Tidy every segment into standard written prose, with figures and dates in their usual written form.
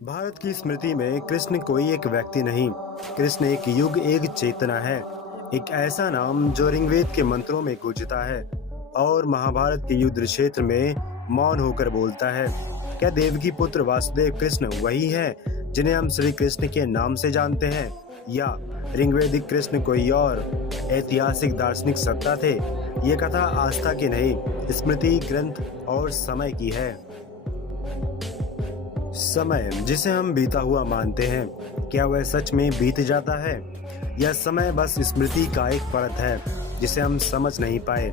भारत की स्मृति में कृष्ण कोई एक व्यक्ति नहीं, कृष्ण एक युग, एक चेतना है। एक ऐसा नाम जो ऋग्वेद के मंत्रों में गूंजता है और महाभारत के युद्ध क्षेत्र में मौन होकर बोलता है। क्या देवकी पुत्र वासुदेव कृष्ण वही है जिन्हें हम श्री कृष्ण के नाम से जानते हैं, या ऋग्वेदिक कृष्ण कोई और ऐतिहासिक दार्शनिक सत्ता थे? ये कथा आस्था की नहीं, स्मृति, ग्रंथ और समय की है। समय जिसे हम बीता हुआ मानते हैं, क्या वह सच में बीत जाता है, या समय बस स्मृति का एक परत है जिसे हम समझ नहीं पाए?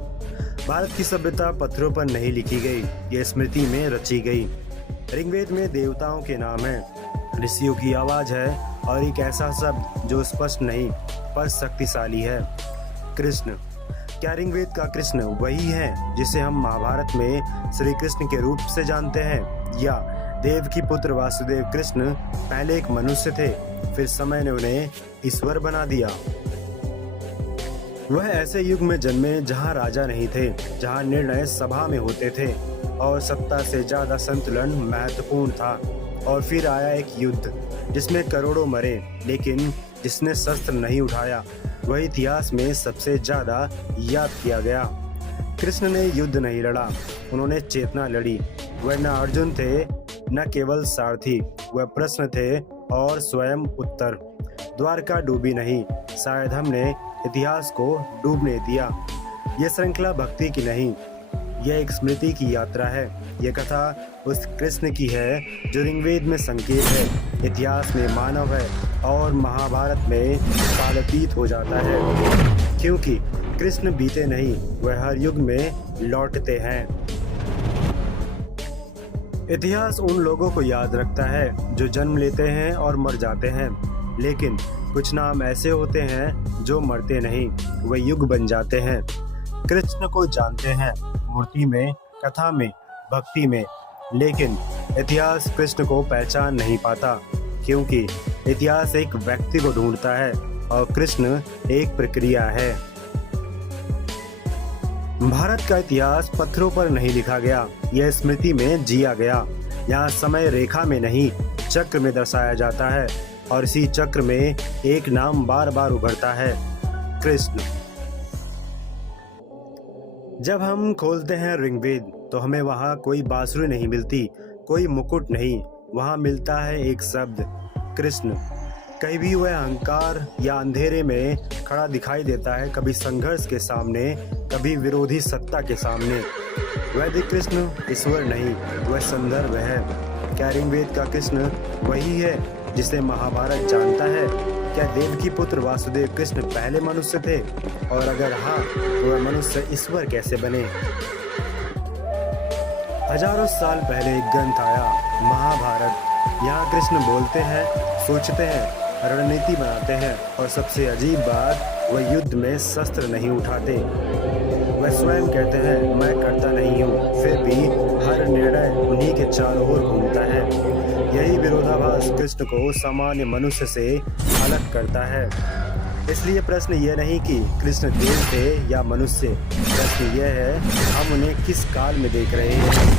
भारत की सभ्यता पत्थरों पर नहीं लिखी गई, यह स्मृति में रची गई। ऋग्वेद में देवताओं के नाम है, ऋषियों की आवाज है और एक ऐसा शब्द जो स्पष्ट नहीं पर शक्तिशाली है, कृष्ण। क्या ऋग्वेद का कृष्ण वही है जिसे हम महाभारत में श्री कृष्ण के रूप से जानते हैं, या देवकी पुत्र वासुदेव कृष्ण पहले एक मनुष्य थे, फिर समय ने उन्हें ईश्वर बना दिया? वह ऐसे युग में जन्मे जहां राजा नहीं थे, जहां निर्णय सभा में होते थे और सत्ता से ज्यादा संतुलन महत्वपूर्ण था। और फिर आया एक युद्ध जिसमें करोड़ों मरे, लेकिन जिसने शस्त्र नहीं उठाया वह इतिहास में सबसे ज्यादा याद किया गया। कृष्ण ने युद्ध नहीं लड़ा, उन्होंने चेतना लड़ी। वह न अर्जुन थे, न केवल सारथी, वह प्रश्न थे और स्वयं उत्तर। द्वारका डूबी नहीं, शायद हमने इतिहास को डूबने दिया। यह श्रृंखला भक्ति की नहीं, यह एक स्मृति की यात्रा है। यह कथा उस कृष्ण की है जो ऋग्वेद में संकेत है, इतिहास में मानव है और महाभारत में कालातीत हो जाता है। क्योंकि कृष्ण बीते नहीं, वह हर युग में लौटते हैं। इतिहास उन लोगों को याद रखता है जो जन्म लेते हैं और मर जाते हैं, लेकिन कुछ नाम ऐसे होते हैं जो मरते नहीं, वे युग बन जाते हैं। कृष्ण को जानते हैं मूर्ति में, कथा में, भक्ति में, लेकिन इतिहास कृष्ण को पहचान नहीं पाता, क्योंकि इतिहास एक व्यक्ति को ढूंढता है और कृष्ण एक प्रक्रिया है। भारत का इतिहास पत्थरों पर नहीं लिखा गया, यह स्मृति में जिया गया। यहाँ समय रेखा में नहीं, चक्र में दर्शाया जाता है, और इसी चक्र में एक नाम बार बार उभरता है, कृष्ण। जब हम खोलते हैं ऋग्वेद तो हमें वहाँ कोई बांसुरी नहीं मिलती, कोई मुकुट नहीं, वहाँ मिलता है एक शब्द, कृष्ण। कहीं भी वह अहंकार या अंधेरे में खड़ा दिखाई देता है, कभी संघर्ष के सामने, कभी विरोधी सत्ता के सामने। वैदिक कृष्ण ईश्वर नहीं, वह संदर्भ है। क्या ऋग्वेद का कृष्ण वही है जिसे महाभारत जानता है? क्या देवकी पुत्र वासुदेव कृष्ण पहले मनुष्य थे, और अगर हाँ तो वह मनुष्य ईश्वर कैसे बने? हजारों साल पहले एक ग्रंथ आया, महाभारत। यहाँ कृष्ण बोलते हैं, सोचते हैं, रणनीति बनाते हैं, और सबसे अजीब बात, वह युद्ध में शस्त्र नहीं उठाते। वह स्वयं कहते हैं, मैं करता नहीं हूँ, फिर भी हर निर्णय उन्हीं के चारों ओर घूमता है। यही विरोधाभास कृष्ण को सामान्य मनुष्य से अलग करता है। इसलिए प्रश्न यह नहीं कि कृष्ण देव थे या मनुष्य, प्रश्न यह है हम उन्हें किस काल में देख रहे हैं।